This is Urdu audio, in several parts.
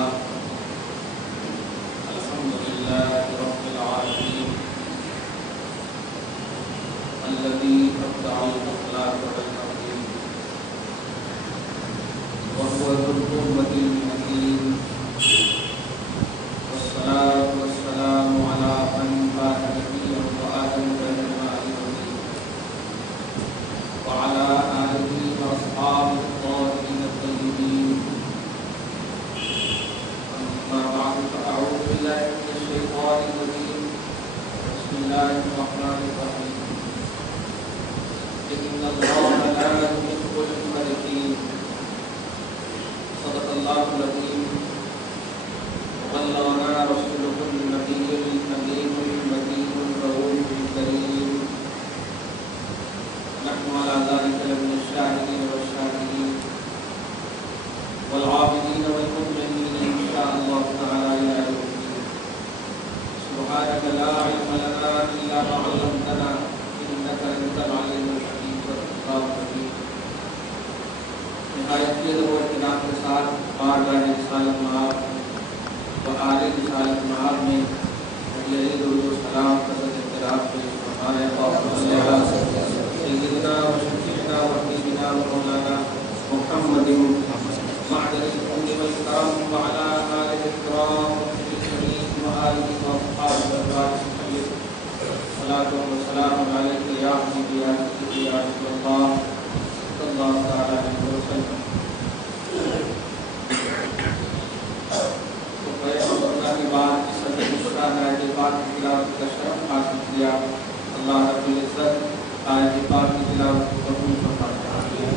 لله الحمد لله رب العالمين الذي أبدع الأخلاق والتقدير وهو ذو القوة المتين والصلاة والسلام على من كان نبيا وآدم أجمعين وعلى آله وأصحابه الطاهرين الطيبين. أما بعد فأعوذ بالله من الشيطان الرجيم. بسم الله الرحمن الرحيم. إن الله لا يحب الفرحين. صدق الله العظيم. وبلغنا رسوله النبي الأمين المكين الرؤوف الكريم. نحن على ذلك لمن الشاهدين والشاكرين والعابدين والمؤمنين إن شاء الله تعالى إلى يوم الدين. سبحانك لا علم لنا إلا ما علمتنا إنك أنت العليم الحكيم والخطاب الحكيم. نہایت عزت و احترام کے ساتھ بارگاہ رسالت مآب و آل رسالت مآب میں علی درود و سلام حضرت اعتراف پیش فرمائے. سیدنا و شفیعنا و حبیبنا و مولانا محمد معدن الحمد والکرام وعلى آلہ الکرام والمرسلین وآلہ وأصحابہ البارک الطیب. صلاۃ و سلام علیک یا حبیبی یا سیدی یا رسول اللہ صلی اللہ تعالی علیہ وسلم. تو پیغمبر کی بات کی صدر مشران آیت پاک کی تلاوت کا شرف حاصل کیا. اللہ رب العزت آیت پاک کی تلاوت کو قبول فرمائے.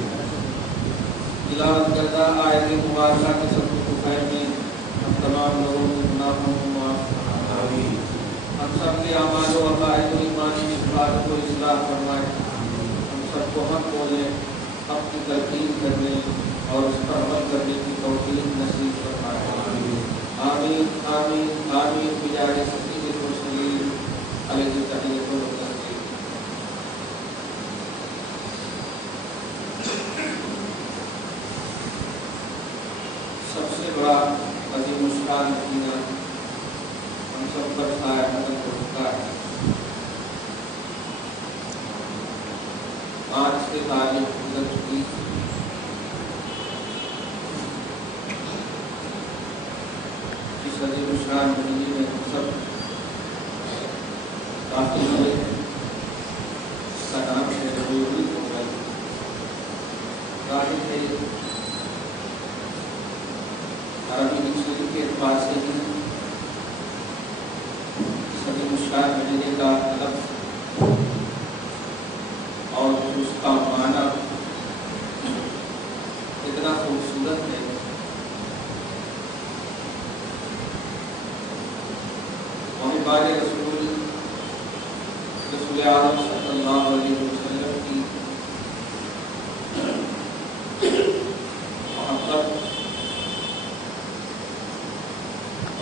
تلاوت کردہ آیت مبارکہ کے سب کو خیر میں ہم تمام لوگوں کے گناہوں کو معاف فرمائے. ہم سب کے اعمال و عقائد و ایمانی اخلاق کو اصلاح فرمائے. ہم سب کو حق بولیں، حق کی تلقین کرنے اور اس پر عمل کرنے کی توفیق نصیب فرمائے. آمین آمین آمین بجاہ سید المرسلین علیہ تحیۃ و تسلیم. سب سے بڑا عظیم الشان مدینہ ہم سب پر سایہ قدم ہو چکا ہے. آج سے تاریخ گزر چکی. اس عظیم الشان مدینے میں ہم سب داخل ہوئے ہیں. اس کا نام ہے ربیع الاول. ظاہر ہے عربی ڈکشنری کے اعتبار سے ہی اس عظیم الشان مدینے کا لفظ اور اس کا معنی اتنا خوبصورت ہے. محبان رسول اعظم صلی اللہ علیہ وسلم کی محبت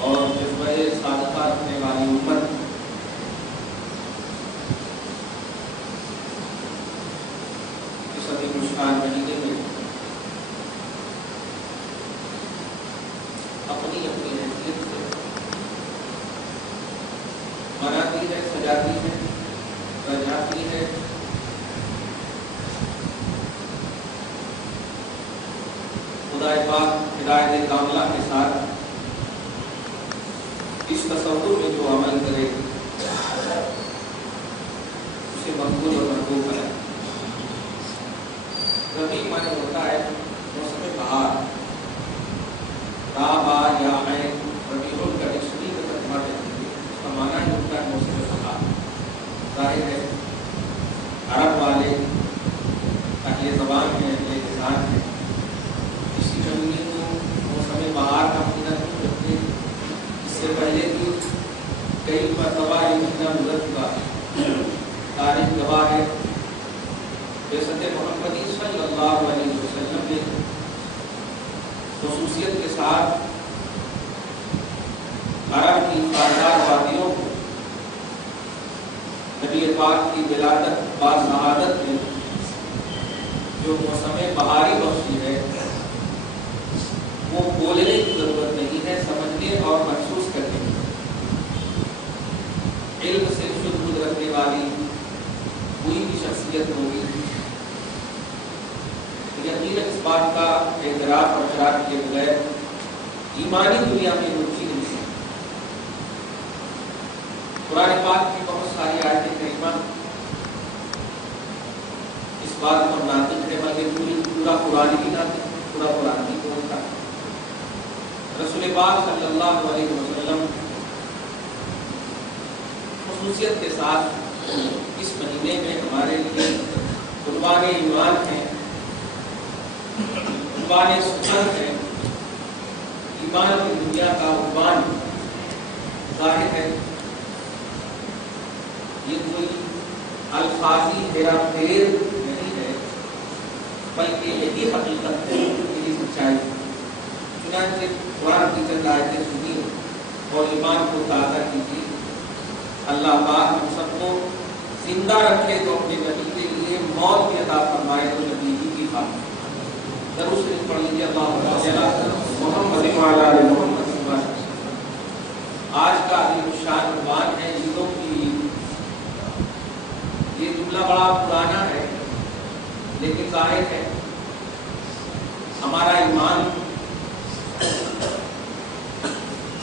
اور جذبہ صادقہ رکھنے والی امت اس عظیم الشان مدینے میں اپنی اپنی حیثیت سے مناتی ہے، سجاتی ہے، رجاتی ہے. خدا پاک ہدایت کاملہ کے ساتھ اس تصور میں جو عمل کرے اسے مقبول اور محبوب ہے. ربیع معنی ہوتا ہے موسم بہار. را با یا عین ربیع کا ڈکشنری کا ترجمہ ہے. اس کا معنی ہی ہوتا ہے موسم بہار. ظاہر ہے عرب والے اہل زبان ہیں، اہل لسان ہیں. کسی مدینے کو موسم بہار کا مدینہ نہیں رکھتے. اس سے پہلے بھی کئی مرتبہ یہ مدینہ گزر چکا. تاریخ گواہ ہے بعثت محمدی صلی اللہ علیہ وسلم نے خصوصیت کے ساتھ عرب کی خاردار وادیوں کو نبی پاک کی ولادت با شہادت میں جو موسم بہاری بخشی ہے وہ بولنے کی ضرورت نہیں ہے، اس بات کا اعتراف اور اقرار کیے بغیر ایمانی دنیا میں روچی نہیں ہے۔ قرآن پاک کی بہت ساری آیت کریمہ اس بات پر ناطق ہے، مگر پورا قرآن ہی ناطق، پورا قرآن ہی بولتا ہے۔ رسول پاک صلی اللہ علیہ وسلم خصوصیت کے ساتھ اس مہینے میں ہمارے لیے عنوان ایمان ہے، عنوان سنت ہے، ایمان کی دنیا کا عنوان ظاہر ہے۔ یہ کوئی الفاظی ہیرا پھیر نہیں ہے، بلکہ یہی حقیقت ہے، یہی سچائی۔ چنانچہ قرآن کی چند آیتیں سنی اور ایمان کو تازہ کیجیے۔ اللہ پاک ہم سب کو زندہ رکھے تو اپنے نبی کے لیے موت بھی عطا فرمائے تو نبی ہی کی خاطر۔ ضرور شریف پڑھ لیجیے اللہم صلی علی محمد وعلی آل محمد۔ آج کا عظیم الشان عنوان ہے عیدوں کی عید۔ یہ جملہ بڑا پرانا ہے لیکن ظاہر ہے ہمارا ایمان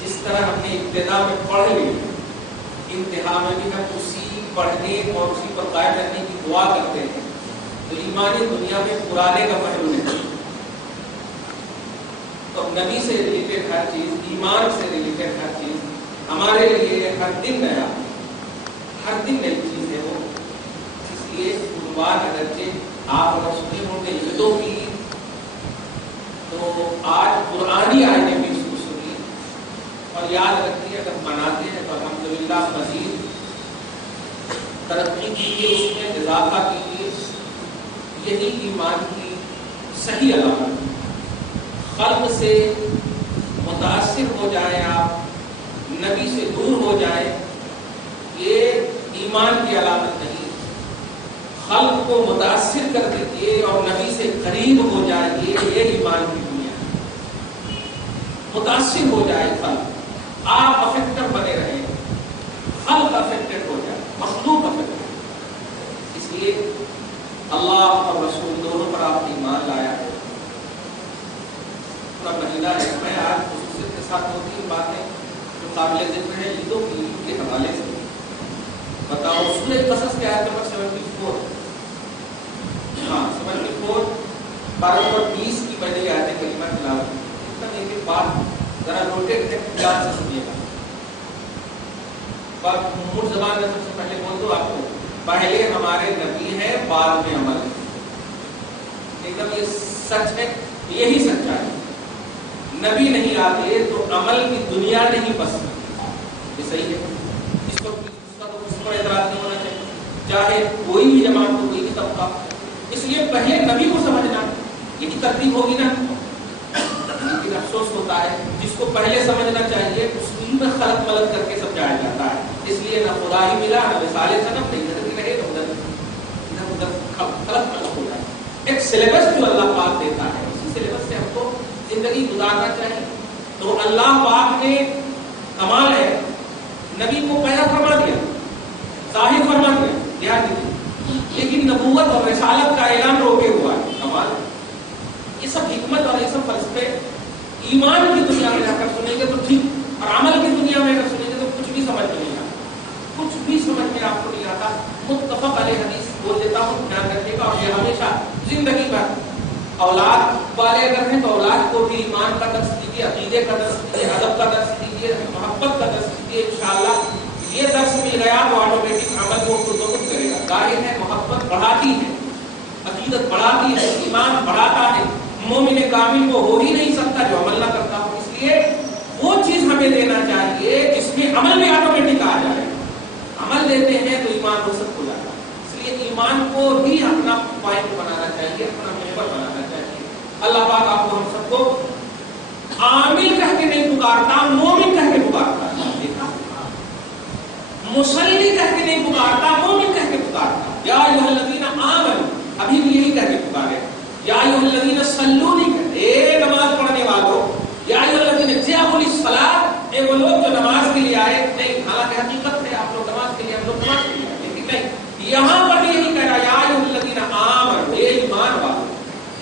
جس طرح ہم نے ابتدا میں پڑھ لی، انتہا میں بھی ہم اسی پڑھنے اور اسی پر قائم رہنے کی دعا کرتے ہیں، تو ایمانی دنیا میں پرانے کا پہلو نہیں۔ تو نبی سے ریلیٹڈ ہر چیز، ایمان سے ریلیٹڈ ہر چیز ہمارے لیے ہر دن نیا، ہر دن نئی چیز ہے وہ۔ اس لیے عنوان اگرچہ آپ اگر سنے ہوں گے عیدوں کی، تو آج قرآنی آیتیں بھی اس کو سنیے اور یاد رکھیے اگر مناتے ہیں تو الحمدللہ مزید ترقی کیجیے، اس میں اضافہ کیجیے۔ یہی ایمان کی صحیح علامت۔ خلق سے متاثر ہو جائے آپ، نبی سے دور ہو جائے، یہ ایمان کی علامت نہیں۔ خلق کو متاثر کر دیجیے اور نبی سے قریب ہو جائیے، یہ ایمان کی دنیا ہے۔ متاثر ہو جائے خلق، آپ افیکٹر بنے رہیں، خلق افیکٹڈ ہو جائے، مخلوق افیکٹڈ۔ اس لیے اللہ اور رسول دونوں پر آپ نے ایمان لایا ہے۔ پورا مہینہ ہے۔ میں آج خصوصیت کے ساتھ 2-3 باتیں جو قابل ذکر ہیں عیدوں کی عید کے حوالے سے بتاؤ۔ سورہ قصص کے آیت نمبر 74، ہاں 74 12 اور 20 کی پہلی آیت کریمہ تلاوت کی۔ ایک بات ذرا نوٹیڈ ہے، دھیان سے سنیے گا۔ مجھ زبان میں سب سے پہلے بول دو آپ کو، پہلے ہمارے نبی ہیں، بعد میں عمل۔ ایک دم یہ سچ ہے، یہی سچائی ہے۔ نبی نہیں آتے تو عمل کی دنیا نہیں بستی۔ یہ صحیح ہے، اس پر اعتراض نہیں ہونا چاہیے، چاہے کوئی بھی جماعت ہو، کوئی بھی طبقہ۔ اس لیے پہلے نبی کو سمجھنا، یہی ترتیب ہوگی نا۔ لیکن افسوس ہوتا ہے جس کو پہلے سمجھنا چاہیے اس میں خلط ملط کر کے سمجھایا جاتا ہے۔ اس لیے نہ خدا ہی ملا، نہ مثال صنم، نہ ادھر بھی رہے، نہ ادھر خلط ملط ہو جائے۔ ایک سلیبس جو اللہ پاک دیتا ہے، اسی سلیبس سے ہم کو زندگی گزارنا چاہیے۔ تو اللہ پاک نے کمال ہے، نبی کو پیدا فرما دیا، ظاہر فرما دیا، دھیان دیجیے، لیکن نبوت اور رسالت کا اعلان روکے ہوا ہے۔ کمال یہ سب حکمت اور یہ سب فلسفے ایمان کی دنیا میں جا کر سنیں گے تو ٹھیک، اور عمل کی دنیا میں اگر سنیں گے تو کچھ بھی سمجھ میں نہیں آتا، کچھ بھی سمجھ میں آپ کو نہیں آتا۔ متفق علیہ حدیث بول دیتا ہوں، دھیان رکھیے گا، اور یہ ہمیشہ زندگی بھر اولاد والے اگر ہیں تو اولاد کو بھی ایمان کا درس دیجیے، عقیدے کا درس دیجیے، ادب کا درس دیجیے، محبت کا درس دیجیے۔ انشاءاللہ یہ درس مل گیا تو آٹومیٹک عمل کو خود بخود کرے گا۔ ظاہر ہے محبت بڑھاتی ہے، عقیدت بڑھاتی ہے، ایمان بڑھاتا ہے۔ مومن کامل کو ہو ہی نہیں سکتا جو عمل نہ کرتا ہو۔ اس لیے وہ چیز ہمیں دینا چاہیے جس میں عمل بھی آٹومیٹک آ جائے۔ عمل دیتے ہیں تو ایمان روشن ہو جاتا ہے۔ اس لیے ایمان کو ہی اپنا پوائنٹ بنانا چاہیے، اپنا محور بنانا چاہیے۔ اللہ پاک آپ کو ہم سب کو عامل کہہ کے نہیں پکارتا، مومن کہہ کے پکارتا ہے۔ دیکھا، مصلی کہہ کے نہیں پکارتا، مومن کہہ کے پکارتا۔ یا ایھا الذین آمنوا، ابھی بھی یہی کہہ کے پکارے۔ یا ایھا الذین صلوا نہیں کہتے، اے نماز پڑھنے والوں، یا ایھا الذین جاءوا للصلاۃ، اے وہ لوگ جو نماز کے لیے آئے نہیں۔ حالانکہ حقیقت ہے آپ لوگ نماز کے لیے، ہم لوگ نماز کے لیے آئے، لیکن نہیں، یہاں پر یہی کہہ رہا یا ایھا الذین آمنوا، اے ایمان والوں۔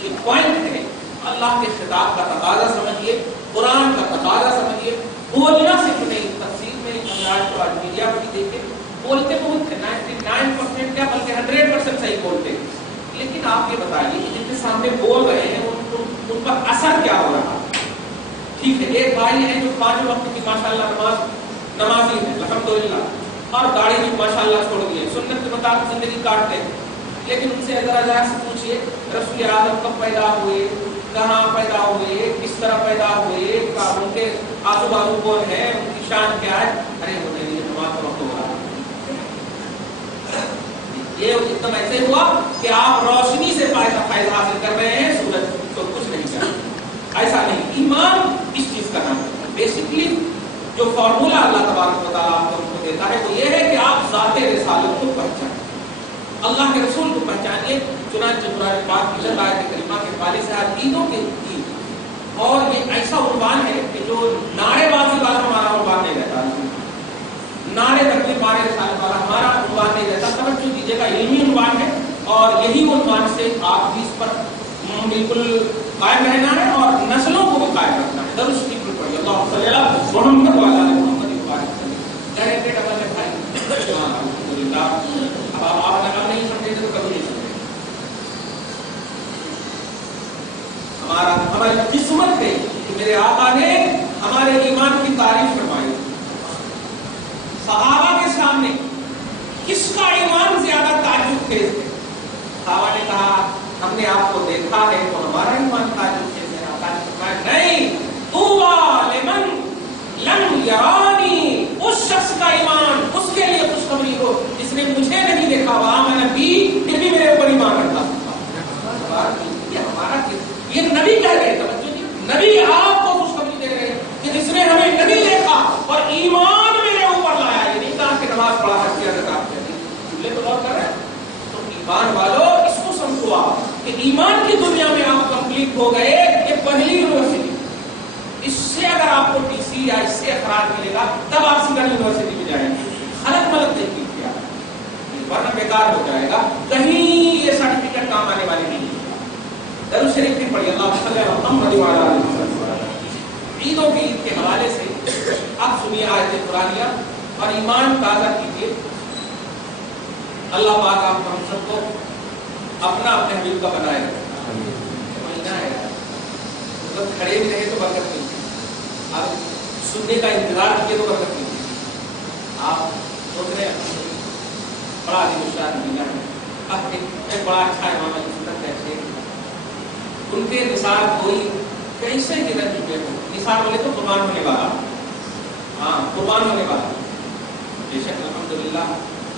یہ پوائنٹ ہے، اللہ کے خطاب کا تقاضا سمجھیے، قرآن کا تقاضا سمجھیے. بولنا صرف نہیں، تفسیر میں آج میڈیا کو بھی دیکھیں، بولتے بہت 99% کیا بلکہ 100% صحیح بولتے ہیں، لیکن آپ یہ بتائیے کہ جن کے سامنے بول رہے ہیں ان پر اثر کیا ہو رہا ہے؟ ٹھیک ہے، ایک بھائی ہیں جو 5 وقت کی ماشاءاللہ نمازی ہے الحمدللہ، اور داڑھی بھی ماشاءاللہ چھوڑ دی ہے، سنت کے مطابق زندگی کاٹتے ہیں، لیکن ان سے ذرا سے پوچھیے رسول اعظم کب پیدا ہوئے، کہاں پیدا ہوئے، کس طرح پیدا ہوئے، ان کے آزو بازو کون ہے، ان کی شان کیا ہے؟ ارے ہونے دیجیے، نماز کا وقت ہو رہا ہے. یہ ایک دم ایسے ہوا کہ آپ روشنی سے فائدہ حاصل کر رہے ہیں، سورج تو کچھ نہیں کر، ایسا نہیں. ایمان اس چیز کا نام ہے. بیسکلی جو فارمولا اللہ تبارک و تعالیٰ آپ کو دیتا ہے وہ یہ ہے کہ آپ ذات رسالت کو پہچانیں، اللہ کے رسول کو پہچانیے. چنانچہ قرآن پاک کی آیت کریمہ کے حوالے سے آج عیدوں کے عید، اور یہ ایسا عنوان ہے کہ جو نعرے بازی والا ہمارا عنوان نہیں رہتا، نعرے تکبیر مارے رسالت والا ہمارا عنوان نہیں رہتا. توجہ دیجیے گا، علمی عنوان ہے، اور یہی عنوان سے آپ بھی اس پر بالکل قائم رہنا ہے اور نسلوں کو بھی قائم رکھنا ہے. درود شریف پڑھیے، اللہم صلی علی محمد وعلی آل محمد وبارک. ڈائریکٹ عمل ہے بھائی، الحمدللہ. اب آپ اگر نہیں سمجھے تو کبھی نہیں سمجھے. ہماری قسمت ہے کہ میرے آقا نے ہمارے ایمان کی تعریف فرمائی. صحابہ کے سامنے کس کا ایمان زیادہ تعجب خیز ہے؟ صحابہ نے کہا ہم نے آپ کو دیکھا ہے تو ہمارا ایمان تعجب خیز ہے. آقا نے فرمایا نہیں، طوبی لمن لم یرانی، اس شخص کا ایمان اس کے لیے خوشخبری ہو جس نے مجھے نہیں دیکھا، وآمن بی، پھر بھی میرے اوپر ایمان رکھتا. یہ ہمارا، یہ نبی کہہ رہے ہیں، نبی آپ کو خوشخبری دے رہے ہیں کہ جس نے ہمیں نہیں دیکھا اور ایمان میرے اوپر لایا. یہ نہیں کہا کہ نماز پڑھا کرتی ہے چولہے تو غور کر رہے ہیں. تو ایمان والوں اس کو سمجھو آپ کہ ایمان کی دنیا میں آپ کمپلیٹ ہو گئے. یہ پہلی یونیورسٹی، اس سے اگر آپ کو ٹی سی یا اس سے اخراج ملے گا تب آپ سیدھا یونیورسٹی میں جائیں گے. خلط ملت نہیں کیا، ورنہ بیکار ہو جائے گا. کہیں یہ سرٹیفکیٹ کام آنے والی نہیں. درود شریف بھی پڑھیے، اللہ صلی اللہ محمد وعلی آل محمد. عیدوں کی عید کے حوالے سے اب سنیے آیت قرآنیہ اور ایمان تازہ کیجیے. اللہ پاک آپ ہم سب کو اپنا اپنے حبیب کا بنائے رکھے. مہینہ ہے، مطلب کھڑے بھی رہے تو برکت ملتی، اب سننے کا انتظار کیے تو برکت ملتی. آپ سوچ رہے ہیں بڑا عظیم الشان مہینہ ہے. اب ایک بڑا اچھا امام علی سنت کہتے ہیں ان کے نثار کوئی کیسے گرن چکے ہو. نثار بولے تو قربان ہونے والا، ہاں قربان ہونے والا. بے شک الحمدللہ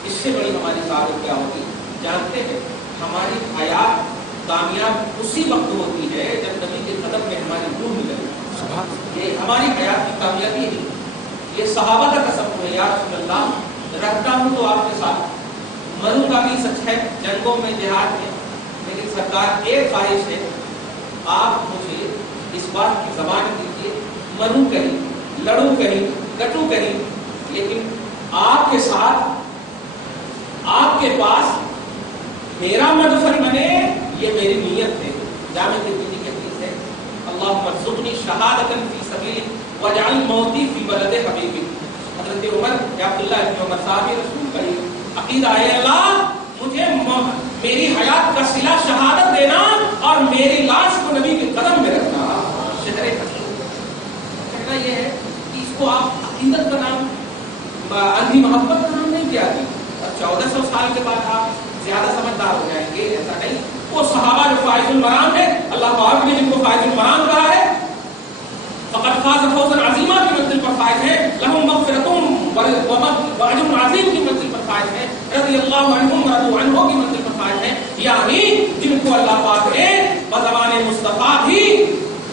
اس سے بڑی ہماری سعادت کیا ہوگی؟ جانتے ہیں ہماری حیات کامیاب اسی وقت ہوتی ہے جب نبی کے قدم میں ہماری روح ملے. یہ ہماری حیات کی کامیابی ہے. یہ صحابہ کا قسم ہے، یا رسول اللہ رکھتا ہوں تو آپ کے ساتھ مروں کا بھی سچ ہے، جنگوں میں جہاد میں. لیکن سرکار ایک خواہش ہے، آپ مجھے اس بات کی زبان دیجیے، مروں کہیں، لڑوں کہیں، کٹوں کہیں، لیکن آپ کے ساتھ، آپ کے پاس میرا مدفن بنے. یہ میری نیت ہے. جامع ترمذی کی حدیث ہے، اللہم ارزقنی شہادۃ فی سبیلک واجعل موتی فی بلد حبیبک. حضرت عمر یا عبداللہ ابن عمر صاحب رسول کا یہ عقیدہ ہے، اللہ مجھے میری حیات کا صلہ شہادت دینا اور میری لاش کو نبی کے قدم میں رکھنا. شہر کہنا یہ ہے کہ اس کو آپ عقیدت کا نام، اندھی محبت کا نام نہیں دیا گیا. اب 1400 سال کے بعد آپ زیادہ سمجھدار ہو جائیں گے، ایسا نہیں. وہ صحابہ جو فائز المرام ہے، اللہ پاک نے جن کو فائز المرام کہا ہے، فقط فاز فوزا عظیمہ کی منزل پر فائز ہے، لہم مغفرۃ واجر عظیم کی منزل پر فائز ہے، رضی اللہ عنہم ورضوا عنہ کی منزل پر فائز ہے. یعنی جن کو اللہ پاک نے بزبان مصطفیٰ بھی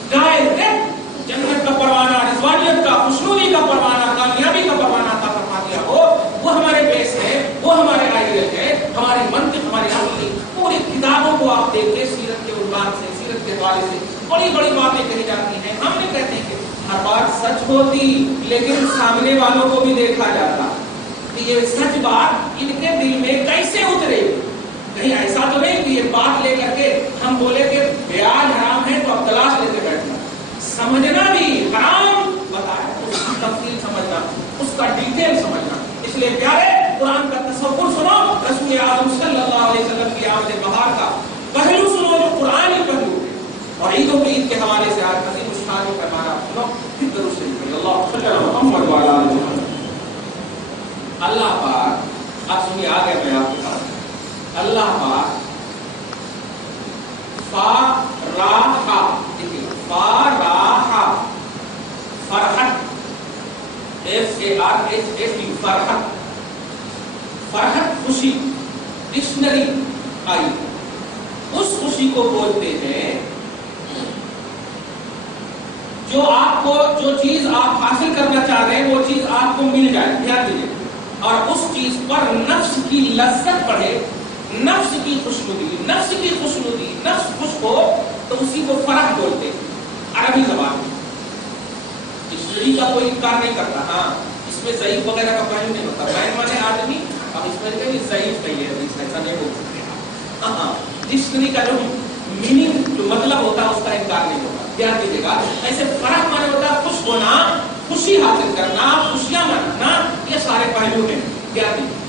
ڈائریکٹ جنت کا پروانہ، رضوانیت کا، خوشنودی کا پروانہ، کامیابی کا پروانہ عطا فرما دیا ہو، وہ ہمارے بیس ہے، وہ ہمارے آئیڈیل ہے، ہماری منطق، ہماری عقل. پوری کتابوں کو آپ دیکھیں، سیرت کے عنوان سے، سیرت کے حوالے سے بڑی بڑی باتیں کہی جاتی ہیں. ہم نہیں کہتے کہ ہر بات سچ ہوتی، لیکن سامنے والوں کو بھی دیکھا جاتا کہ یہ سچ بات ان کے دل میں کیسے اترے. کہیں ایسا تو نہیں کہ یہ بات لے کر کے ہم بولے کہ بیاج حرام ہے تو اب تلاش اسی کے حوالے سے آج عظیم الشان فرمانا سنو پھر درود شریف پڑھیں اللهم صل علی محمد وعلی آل محمد. اللہ پاک اب سنیے آگے میں آپ کے پاس اللہ پاک فارحا دیکھیے فارحا فرحت FARHAT فرحت فرحت خوشی ڈکشنری آئی اس خوشی کو بولتے ہیں جو آپ کو جو چیز آپ حاصل کرنا چاہ رہے ہیں وہ چیز آپ کو مل جائے. دھیان دیجیے اور اس چیز پر نفس کی لذت بڑھے نفس کی خوشنودی نفس خوش ہو تو اسی کو فرح بولتے ہیں عربی زبان میں. ڈکشنری کا کوئی انکار نہیں کرتا. ہاں اس میں ضعیف وغیرہ کا پہلو نہیں ہوتا. بین مانے آدمی اب اس میں ضعیف کہیے ایسا نہیں بول سکتے. ہاں ڈکشنری کا جو میننگ جو مطلب ہوتا ہے اس کا انکار نہیں ہوتا. دھیان دیجیے گا ایسے فرح مانے ہوتا ہے خوش ہونا خوشی حاصل کرنا خوشیاں منانا یہ سارے پہلو ہیں. دھیان دیجیے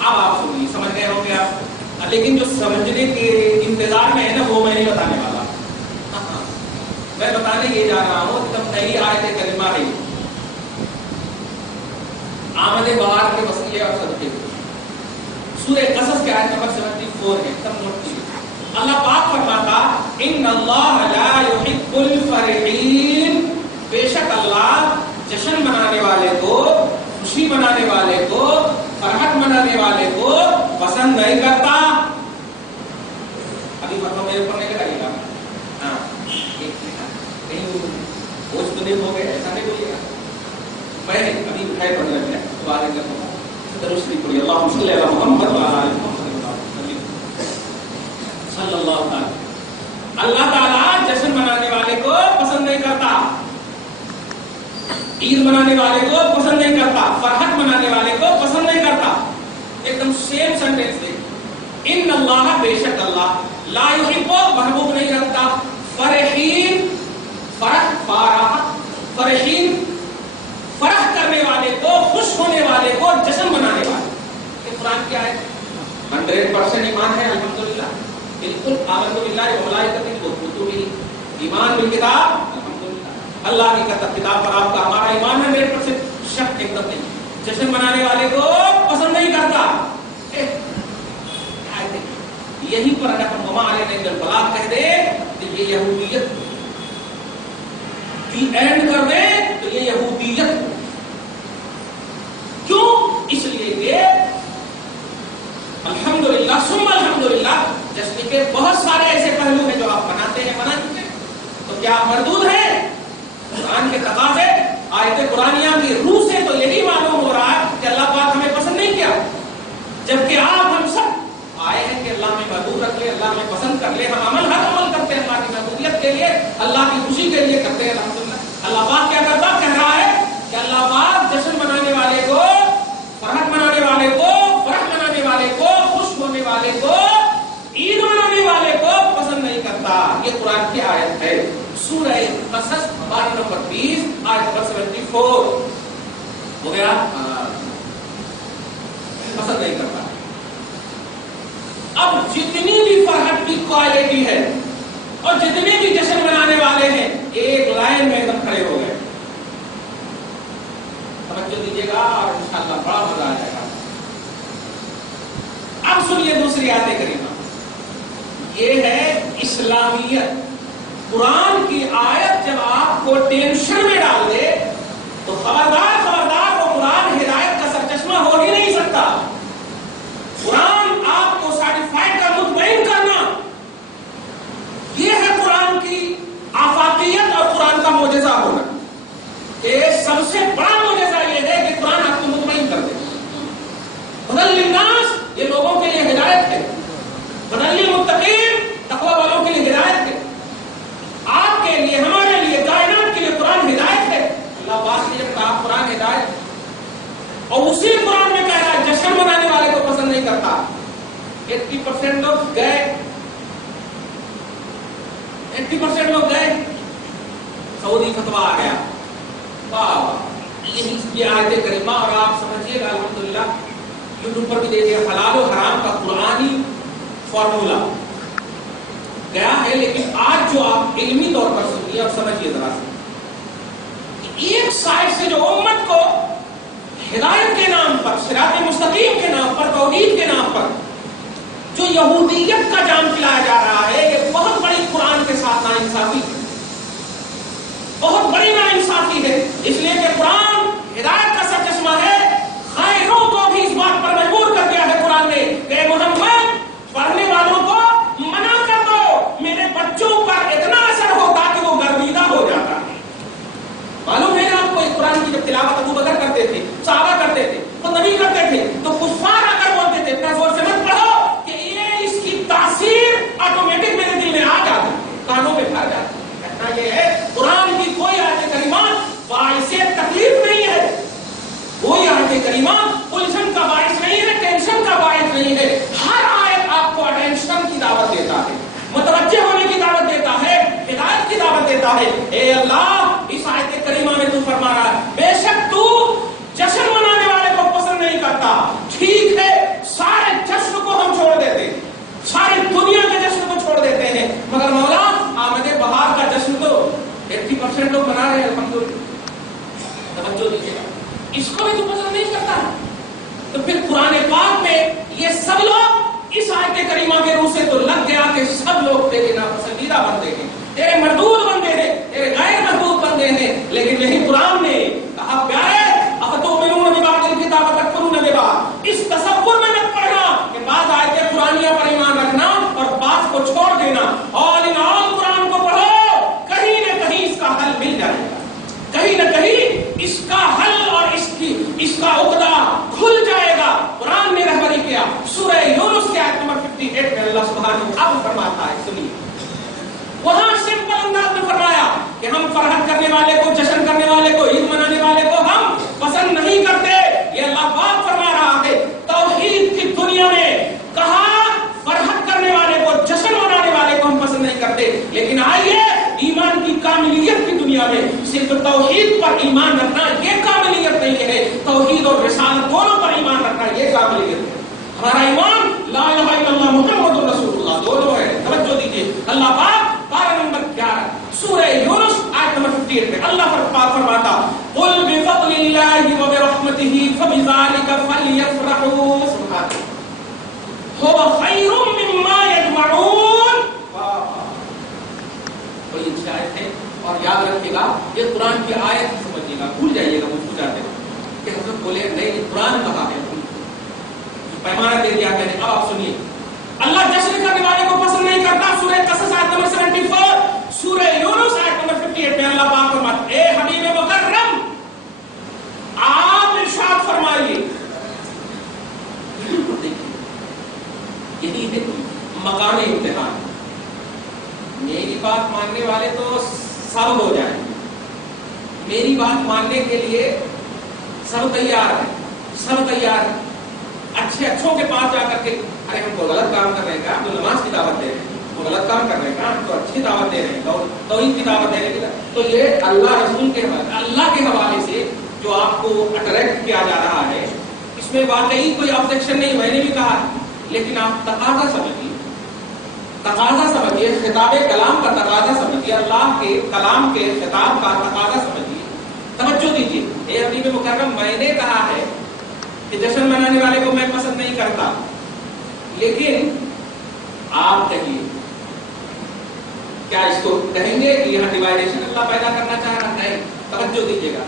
اب آپ سنیے سمجھ گئے ہوں گے آپ لیکن جو سمجھنے کے انتظار میں ہے نا وہ میں نہیں بتانے والا. میں بتانے یہ جا رہا ہوں ایک دم نئی آیت کریمہ ہے آمد بہار کے وسیلے اور صدقے سورہ قصص کے آیت نمبر 74 ہے. تب نوٹ کیجیے اللہ پاک فرماتا ان اللہ لا يحب الفرحین بے شک اللہ جشن منانے والے کو خوشی منانے والے کو فرحت منانے والے کو پسند نہیں کرتا. ابھی فتویٰ میرے اوپر نہیں لگائیے گا. ہاں بوجھ تو نہیں ہو گئے ایسا نہیں بولیے گا. میں ابھی اٹھائے پڑھ رہے ہیں تو آگے کرتا ہوں درود شریف پڑھیے اللہم صلی علی محمد وعلی آل محمد صلی اللہ تعالی. اللہ تعالیٰ جشن منانے والے کو پسند نہیں کرتا عید منانے والے کو پسند نہیں کرتا فرحت منانے والے کو پسند نہیں کرتا. ایک دم سیم سینٹینس دے ان اللہ بے شک اللہ لا یحب محبوب نہیں رکھتا فرحین فرحین فرح کرنے والے کو خوش ہونے والے کو جشن منانے والے. یہ قرآن کیا ہے 100% ایمان ہے الحمدللہ بالکل آمنت باللہ و ملائکتہ و کتبہ ایمان بالکتاب الحمدللہ اللہ کی کتاب پر آپ کا ہمارا ایمان ہے 100% شک ایک دم نہیں. جشن منانے والے کو پسند نہیں کرتا. یہی پر اگر ہم وما علینا الا البلاغ کہہ دے تو یہ یہودیت دی اینڈ کر دے تو یہ یہودیت. کیوں؟ اس لیے کہ الحمدللہ ثم الحمدللہ جشن کے بہت سارے ایسے پہلو ہیں جو آپ مناتے ہیں منا چکے تو کیا مردود ہے؟ قرآن کے تقاضے آیت قرآنیہ کی روح سے تو یہی معلوم ہو رہا ہے کہ اللہ پاک ہمیں پسند نہیں کیا جبکہ آپ ہم سب آئے ہیں کہ اللہ میں محبوب رکھ لے اللہ میں پسند کر لے. ہم ہر عمل کرتے ہیں اللہ کی محبوبیت کے لیے اللہ کی خوشی کے لیے کرتے ہیں الحمدللہ. اللہ پاک کیا کرتا کہہ رہا ہے کہ اللہ پاک جشن منانے والے کو فرحت منانے والے کو فرح منانے والے کو خوش ہونے والے کو عید منانے والے کو پسند نہیں کرتا. یہ قرآن کی آیت ہے سورہ قصص باب نمبر 20 آیت نمبر 74 ہو گیا. پسند نہیں کرتا. اب جتنی بھی فرحت کی کوالٹی ہے اور جتنے بھی جشن منانے والے ہیں ایک لائن میں ایک دم کھڑے ہو گئے. توجہ دیجیے گا اور انشاءاللہ بڑا مزہ آ جائے گا. اب سنیے دوسری آیت کریمہ. یہ ہے اسلامیت. قرآن کی آیت جب آپ کو ٹینشن میں ڈال دے تو خبردار وہ قرآن ہدایت کا سرچشمہ ہو ہی نہیں سکتا. قرآن آپ کو سیٹسفائیڈ کا مطمئن کرنا یہ ہے قرآن کی آفاقیت اور قرآن کا معجزہ ہونا. کہ سب سے بڑا معجزہ یہ ہے کہ قرآن آپ کو مطمئن کر دے. بدل للناس یہ لوگوں کے لیے ہدایت ہے. بدل للمتقین تقوی والوں کے لیے ہدایت ہے. آپ کے لیے ہمارے لیے کائنات کے لیے قرآن ہدایت ہے. اللہ پاک نے جب کہا قرآن ہدایت اور اسی قرآن میں کہہ رہا ہے جشن منانے والے کو پسند نہیں کرتا. 80% لوگ گئے 80% لوگ گئے سعودی فتویٰ آ گیا. یہی آیت کریمہ اور آپ سمجھیے گا الحمدللہ یوٹیوب پر بھی دیکھیے حلال و حرام کا قرآنی فارمولا. گیا ہے، لیکن آج جو آپ علمی طور پر سنیے اور سمجھیے ذرا سے، ایک سائڈ سے جو امت کو ہدایت کے نام پر، صراط مستقیم کے نام پر، توحید کے نام پر جو یہودیت کا جام پلایا جا رہا ہے، یہ بہت بڑی قرآن کے ساتھ ناانصافی ہے، بہت بڑی ناانصافی ہے، اس لیے کہ قرآن ہدایت کا سرچشمہ ہے۔ غیروں کو بھی اس بات پر مجبور کر دیا ہے قرآن نے کہ محمد پڑھنے والوں کو منع کر دو، میرے بچوں پر اتنا اثر ہوتا کہ وہ گرویدہ ہو جاتا ہے۔ معلوم ہے آپ کو، قرآن کی جب تلاوت ابو بکر کرتے تھے، صحابہ کرتے تھے، تو نبی کرتے تھے، تو کفار آ کر بولتے تھے اتنا زور سے مت پڑھو کہ یہ اس کی تاثیر آٹومیٹک میرے دل میں آ جاتی ہے، کانوں میں بھر جاتی ہے۔ کہنا یہ ہے قرآن کی کوئی آیت کریمہ باعث تکلیف نہیں ہے، کوئی آیت کریمہ الجھن کا باعث نہیں ہے، ٹینشن کا باعث نہیں ہے۔ ہر آیت آپ کو اٹینشن کی دعوت دیتا ہے، متوجہ ہونے کی دعوت دیتا ہے، ہدایت کی دعوت دیتا ہے۔ اے اللہ، اس آیت کریمہ میں تو فرما رہا ہے بے شک تو جشن منانے والے کو پسند نہیں کرتا، ٹھیک ہے، سارے جشن کو ہم چھوڑ دیتے ہیں، ساری دنیا کے جشن کو چھوڑ دیتے ہیں، مگر مولا آمد بہار کا جشن تو 80% لوگ منا رہے ہیں، الحمدللہ۔ توجہ دیجیے، اس کو بھی تو پسند نہیں کرتا، تو پھر قرآن پاک میں یہ سب لوگ اس آیت کریمہ کے روح سے تو لگ گیا کہ سب لوگ تیرے ناپسندیدہ بندے ہیں، تیرے مردود بندے ہیں، تیرے غیر محبوب بندے ہیں، لیکن یہی قرآن نے کہا پیارے افتؤمنون ببعض الکتاب وتکفرون ببعض، اس تصور میں مت پڑھنا کہ بعض آیتیں قرآنیہ پر ایمان رکھنا اور بعض کو چھوڑ دینا، آل ان آل قرآن کو پڑھو، کہیں نہ کہیں اس کا حل مل جائے گا، کہیں نہ کہیں اس کا حل اور اس کا عقدہ کھل جائے گا۔ قرآن نے رہبری کیا، سورہ یونس کے آیت نمبر 58 میں اللہ سبحانہ اب فرماتا ہے، سنیے، وہاں سمپل انداز میں فرمایا کہ ہم فرحت کرنے والے کو، جشن کرنے والے کو، عید منانے والے کو ہم پسند نہیں کرتے، یہ اللہ پاک فرما رہا ہے۔ توحید کی دنیا میں کہا فرحت کرنے والے کو، جشن منانے والے کو ہم پسند نہیں کرتے، لیکن آئیے ایمان کی کاملیت کی دنیا میں صرف توحید پر ایمان رکھنا یہ کاملیت نہیں ہے، توحید اور رسالت دونوں پر ایمان رکھنا یہ کاملیت ہے۔ ہمارا ایمان لا الہ الا اللہ محمد رسول اللہ دونوں ہے۔ توجہ دیجیے، اللہ پاک پارہ نمبر 11 سورہ یونس آیت نمبر 58 میں اللہ پاک فرماتا قل بفضل اللہ وبرحمتہ فبذلک فلیفرحوا هو خیر مما یجمعون۔ کوئی اچھی آیت ہے، اور یاد رکھیے گا یہ قرآن کی آیت سمجھیے گا، بھول جائیے گا مجھ کو جاتے ہیں کہ حضرت بولے نہیں قرآن کہا ہے، پیمانہ دے دیا میں نے۔ اب آپ سنیے، اللہ جشن کرنے والے کو پسند نہیں کرتا، سورہ قصص آیت نمبر 74، سورہ یونس آیت نمبر 58 میں اللہ پاک فرماتا اے حبیب مکرم آپ ارشاد فرمائیے، یہی ہے مقام امتحان، میری بات ماننے والے تو سب ہو جائیں، میری بات ماننے کے لیے سب تیار ہیں، سب تیار ہیں، اچھے اچھوں کے پاس جا کر کے ارے ہم کو غلط کام کر رہے ہیں، ہم تو نماز کی دعوت دے رہے ہیں، وہ غلط کام کر رہے ہیں، ہم تو اچھی دعوت دے رہے ہیں، توحید کی دعوت دے رہے ہیں، تو یہ اللہ رسول کے حوالے، اللہ کے حوالے سے جو آپ کو اٹریکٹ کیا جا رہا ہے، اس میں واقعی کوئی آبجیکشن نہیں، میں نے بھی کہا، لیکن آپ تقاضا سمجھیے، تقاضا سمجھیے، خطاب کلام کا تقاضا سمجھیے، اللہ کے کلام کے خطاب کا تقاضا سمجھیے، توجہ دیجیے۔ اے حبیب مکرم میں نے کہا ہے کہ جشن منانے والے کو میں پسند نہیں کرتا، لیکن آپ کہیے کیا اس کو کہیں گے کہ یہاں ڈیوائڈیشن اللہ پیدا کرنا چاہ رہا ہے؟ توجہ دیجیے گا،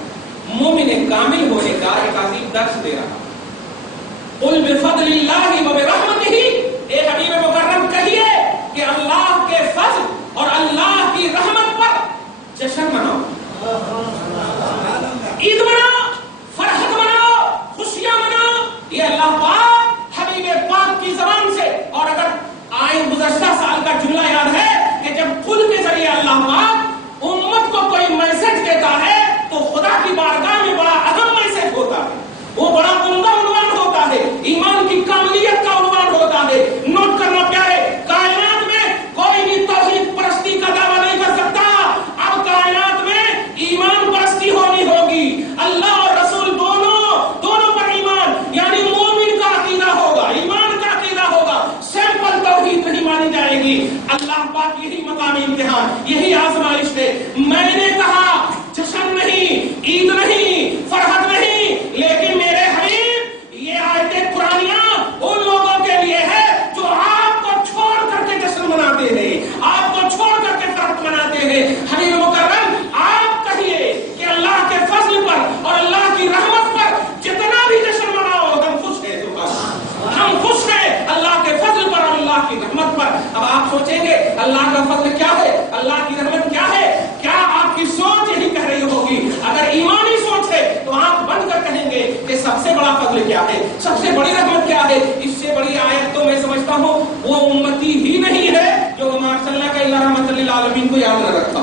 مومن کامل ہونے کا ایک عظیم درس دے رہا۔ قل بفضل اللہ وبرحمتہ، اے حبیب مکرم کہیے کہ اللہ کے فضل اور اللہ کی رحمت پر جشن مناؤ، عید مناؤ، فرحت مناؤ، خوشیاں مناؤ، یہ اللہ پاک حبیب پاک کی زبان سے۔ اور اگر آئے گزشتہ سال کا جملہ یاد ہے کہ جب خود کے ذریعے اللہ پاک امت کو کوئی میسج دیتا ہے تو خدا کی بارگاہ میں بڑا اہم میسج ہوتا ہے، وہ بڑا عمدہ عنوان ہوتا ہے، ایمان کی کاملیت کا عنوان ہوتا ہے۔ نوٹ کرنا پیارے، کائنات میں کوئی بھی توحید پرستی کا اللہ کا فضل کیا ہے, اللہ کی رحمت کیا ہے, کیا آپ کی سوچ یہی کہہ رہی ہوگی؟ اگر ایمانی سوچ ہے تو آنکھ بند کر کہیں گے کہ سب سے بڑا فضل کیا ہے, سب سے بڑی رحمت کیا ہے. اس سے بڑی آیت تو میں سمجھتا ہوں وہ امتی ہی نہیں ہے جو وما ارسلناک الا رحمۃ للعالمین کو یاد نہ رکھا.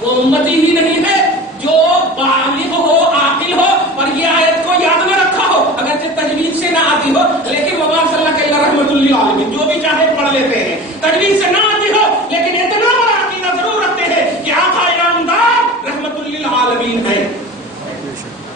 وہ امتی ہی نہیں ہے جو بالغ ہو, عاقل ہو اور یہ آیت کو یاد نہ رکھا ہو, اگرچہ تجوید سے نہ آتی ہو لیکن وما ارسلناک الا رحمۃ للعالمین جو بھی چاہے پڑھ لیتے ہیں. تجوید سے نہ آتی ہو لیکن اتنا بڑا عقیدہ ضرور رکھتے ہیں کہ آقا انعامدار رحمۃ للعالمین ہے,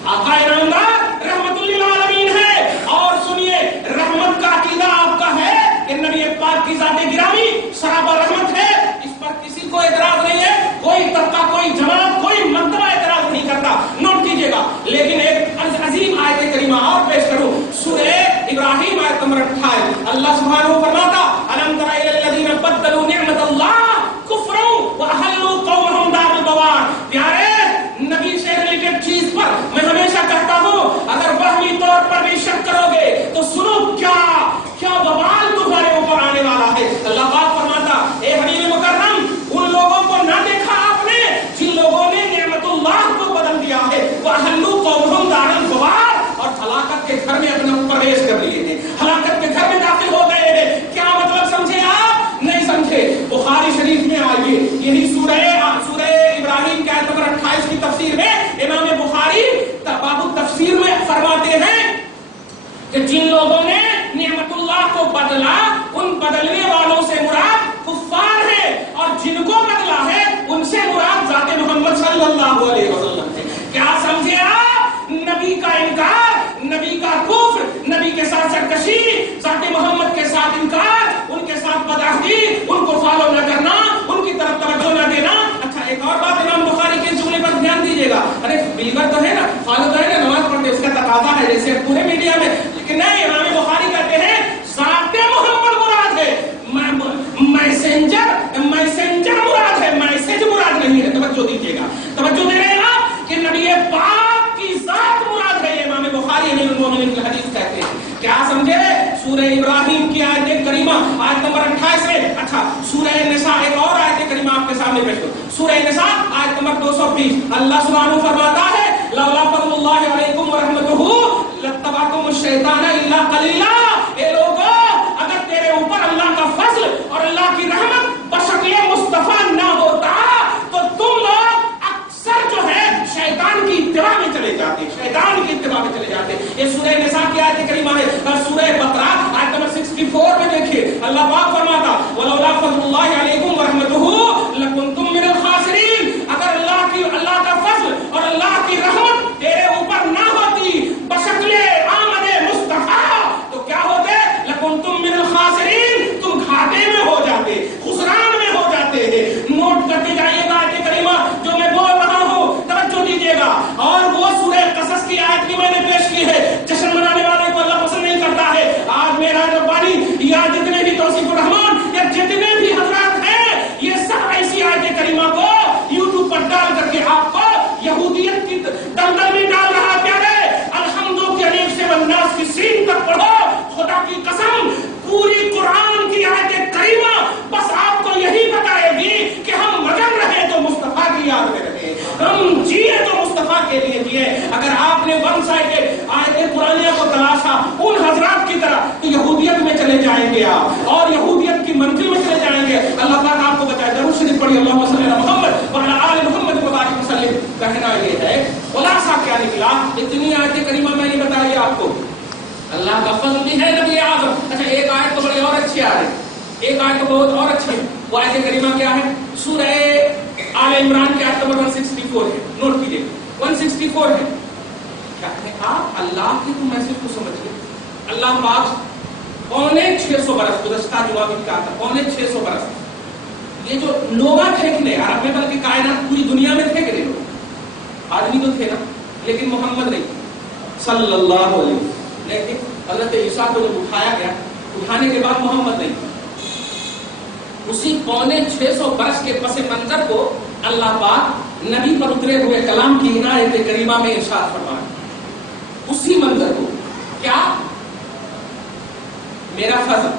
آقا انعامدار رحمۃ للعالمین ہے. اور سنیے, رحمت کا عقیدہ آپ کا ہے کہ نبی پاک کی ذات گرامی سرابہ رحمت ہے, اس پر کسی کو اعتراض نہیں ہے. کوئی طبقہ, کوئی جماعت, کوئی مرتبہ اعتراض نہیں کرتا, نوٹ کیجئے گا. لیکن ایک عظیم آیت کریمہ اور پیش کروں, سورہ ابراہیم آیت نمبر 28. اللہ سبحانہ فرماتا الم تر الی الذین بدلوا نعمت اللہ کفرا واحلوا قومهم دار البوار. پیارے نبی سے ریلیٹڈ چیز پر میں ہمیشہ کہتا ہوں اگر وہمی طور پر بھی شک کرو گے تو سنو کیا کیا وبال تمہارے اوپر آنے والا ہے. اللہ پاک فرماتا اے حبیب مکرم, ان لوگوں کو نہ دیکھا آپ نے جن لوگوں نے نعمت اللہ کو بدل دیا ہے, وَأَحَلُّوا قَوْمَهُمْ دَارَ الْبَوَارِ, اور ہلاکت کے گھر میں اپنا پرویش کر لیے ہیں, ہلاکت کے گھر میں داخل ہو گئے ہیں. کیا مطلب سمجھے آپ؟ نہیں سمجھے. بخاری شریف میں آئیے, یہی سورہ ابراہیم کے آیت نمبر 28 کی تفسیر میں امام بخاری باب التفسیر میں فرماتے ہیں کہ جن لوگوں نے نعمت اللہ کو بدلا ان بدلنے والوں سے مراد کفار ہے, اور جن کو بدلا ہے ان سے مراد ذات محمد صلی اللہ علیہ وسلم ہے. کیا سمجھے آپ؟ نبی کا انکار, نبی کا کفر, نبی کے ساتھ سرکشی, ذات محمد کے ساتھ انکار, ان کے ساتھ بدعہدی, ان کو فالو نہ کرنا, ان کی طرف توجہ نہ دینا. اچھا ایک اور بات امام بخاری کے جملے پر دھیان دیجیے گا. ارے بلیور تو ہے نا, فالو تو ہے نا, نماز پڑھتے اس کا تقاضا ہے جیسے پورے میڈیا میں, لیکن نہیں, امام بخاری کہتے ہیں ذات محمد مراد ہے, میسنجر مراد ہے, میسج مراد نہیں ہے. توجہ دیجیے گا, توجہ دے رہے ہیں آپ کہ نبی پاک کی ذات مراد ہے. امام بخاری امیر المومنین کی حدیث کہتے ہیں. کیا سمجھے؟ سورہ ابراہیم کی آیت کریمہ آیت نمبر 28 ہے. اچھا سورہ نساء ایک اور آیت کریمہ آپ کے سامنے پیش کروں, سورہ نساء آیت نمبر 220. اللہ سبحانہ فرماتا ہے لولا فضل اللہ علیکم ورحمتہ لاتبعتم الشیطان الا قلیلا. اے لوگوں, اگر تیرے اوپر اللہ کا فضل اور اللہ کی رحمت بشکل مصطفیٰ نہ ہوتا تو تم لوگ اکثر جو ہے شیطان کی اتباع میں چلے جاتے, شیطان کی اتباع میں چلے جاتے. یہ سورہ نساء کی آیت کریمہ ہے. سورہ بقرہ آیت نمبر 64 میں دیکھیے, اللہ پاک فرماتا ولولا فضل اللہ علیکم ورحمتہ لکنتم من الخاسرین. اگر اللہ کا فضل اور اللہ کی رحمت تیرے اوپر نہ ہوتی بشکل آمد مصطفیٰ تو کیا ہوتے؟ لکنتم من الخاسرین, تم گھاٹے میں ہو جاتے, خسران میں ہو جاتے ہیں. نوٹ کرتے جائیے گا آیت کریمہ جو میں بول رہا ہوں, توجہ دیجیے گا. اور وہ سورہ قصص کی آیت کی میں نے پیش کی ہے. جشن منانے والے کو اللہ پسند نہیں کرتا ہے. آج میرا ربانی یا جتنے بھی توصیف الرحمان یا جتنے بھی حضرات ہیں, یہ سب ایسی آیت کریمہ کو یوٹیوب پر ڈال کر کے آپ کو یہودیت کی دلدل میں ڈال رہا. پیارے الحمدو کے الف سے والناس کی سین تک پڑھو, خدا کی قسم پوری قرآن کی آیت کریمہ بس آپ کو یہی بتائے گی کہ ہم مگن رہے تو مصطفیٰ کی یاد میں رہے, ہم جیے تو مصطفیٰ کے لیے جیے. اگر آپ نے ون سائڈ آیت قرآنیہ کو تلاشا ان حضرات کی طرح تو یہودیت میں چلے جائیں گے آپ, اور یہودیت کی منزل میں چلے جائیں گے. اللہ پاک آپ کو بچائے. درود شریف پڑھی اللہم صلی علی محمد وعلی آل محمد وبارک وسلم. کہنا یہ ہے خلاصہ کیا نکلا, اتنی آیت کریمہ میں نے بتائی آپ کو. اللہ کا فضل بھی ہے نبی اعظم. اچھا ایک آیت تو بڑی اور اچھی آ رہی, ایک آیت تو بہت اور اچھی ہے. وہ آیت کریمہ کیا ہے؟ سورہ آل عمران کی آیت نمبر 164 ہے. نوٹ کیجیے 164 ہے. کیا ہے آپ اللہ کی تو میسج کو سمجھیے. اللہ پاک 650 برس گزشتہ جمعہ بھی کہا تھا 650 برس یہ جو لوگ تھے کہ نہیں عرب میں بلکہ کائنات پوری دنیا میں تھے کہ نہیں, لوگ آدمی تو تھے نا, لیکن محمد نہیں صلی اللہ علیہ وسلم. لیکن حضرت عیسیٰ کو جب اٹھایا گیا, اٹھانے کے بعد محمد نہیں, اسی 650 برس کے پس منظر کو اللہ پاک نبی پر اترے ہوئے کلام کی عنایت کریمہ میں ارشاد فرمایا. اسی منظر کو کیا میرا فضل,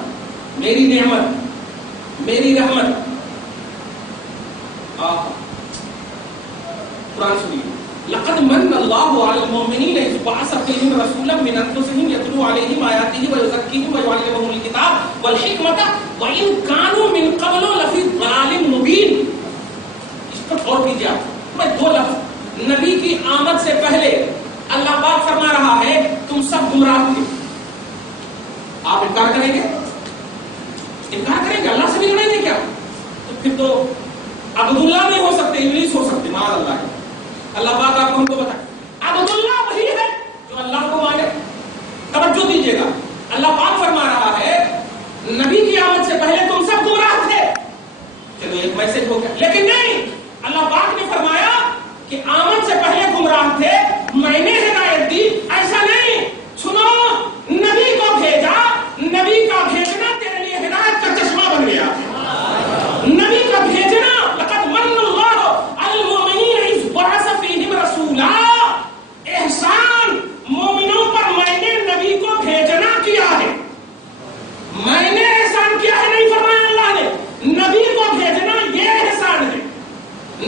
میری نعمت, میری رحمت قرآن سنیے لقد من اللہ علی المؤمنین اذ بعث فیہم رسولا من انفسہم یتلو علیہم آیاتہ ویزکیہم ویعلمہم الکتاب والحکمۃ وان کانوا من قبل لفی ضلال مبین. اس پر غور کیجیے آپ. میں دو لفظ نبی کی آمد سے پہلے اللہ پاک فرما رہا ہے تم سب گمراہ تھے. آپ انکار کریں گے؟ انکار کریں گے؟ اللہ سے بھی لڑیں گے کیا؟ تو پھر تو عبداللہ نہیں ہو سکتے، ابلیس ہو سکتے. معاذ اللہ ہے. اللہ پاک آپ کو ہم کو بتائے عبداللہ وہی ہے جو اللہ کو مانے. توجہ دیجیے گا، اللہ پاک فرما رہا ہے نبی کی آمد سے پہلے تم سب گمراہ تھے. چلو ایک میسج ہو گیا. لیکن نہیں، اللہ پاک نے فرمایا کہ آمد سے پہلے گمراہ تھے، میں نے ہدایت دی. ایسا نہیں. سنو، نبی کو بھیجا، نبی کا بھیجنا تیرے لیے ہدایت کا چشمہ بن گیا. نبی کا بھیجنا لقد من اللہ علی المؤمنین اذ بعث فیہم رسولا. احسان مومنوں پر میں نے نبی کو بھیجنا کیا ہے. میں نے احسان کیا ہے نہیں فرمایا اللہ نے. نبی کو بھیجنا یہ احسان ہے.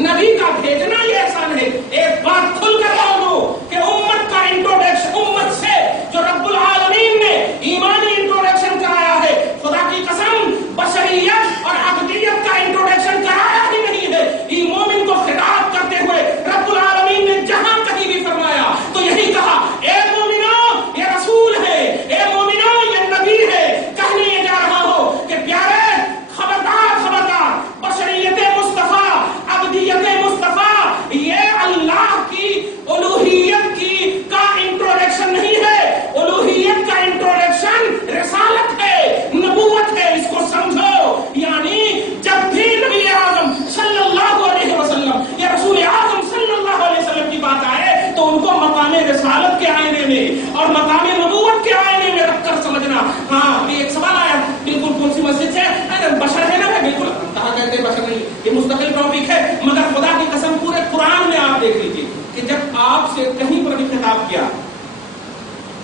نبی کا بھیجنا یہ احسان ہے. ایک بات کھل کر بول دو کہ امت کا انٹروڈکشن، امت سے جو رب العالمین نے ایمانی انٹروڈکشن کرایا ہے، خدا کی قسم بشریت اور عبدیت کا انٹروڈکشن کرایا ہی نہیں ہے. یہ مومن کو خطاب کرتے ہوئے رب العالمین نے جہاں کہیں بھی فرمایا تو یہی کہا اے مومنوں یہ رسول ہے، اے مومنوں یہ نبی ہے. کہنے یہ جا رہا ہو کہ پیارے خبردار خبردار، بشریت مصطفیٰ، عبدیت مصطفیٰ یہ اللہ کی الوہیت کی کا انٹروڈکشن نہیں ہے. الوہیت کا انٹروڈکشن رسالت ہے، نبوت ہے. اس کو سمجھو. یعنی جب بھی نبی اعظم صلی اللہ علیہ وسلم یا رسول اعظم صلی اللہ علیہ وسلم کی بات آئے تو ان کو مقام رسالت کے آئینے میں اور مقام نبوت کے آئینے میں رکھ کر سمجھنا. ہاں ابھی ایک سوال آیا بالکل کون سی مسجد سے، بشر ہے نا. بالکل کہا کہتے ہیں بشر نہیں، یہ مستقل ٹاپک ہے. مگر خدا کی قسم پورے قرآن میں آپ دیکھ لیجیے کہ جب آپ سے کہیں پر بھی خطاب کیا،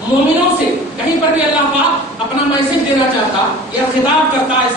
مومنوں سے کہیں پر بھی اللہ پاک اپنا میسج دینا چاہتا یا خطاب کرتا ایسے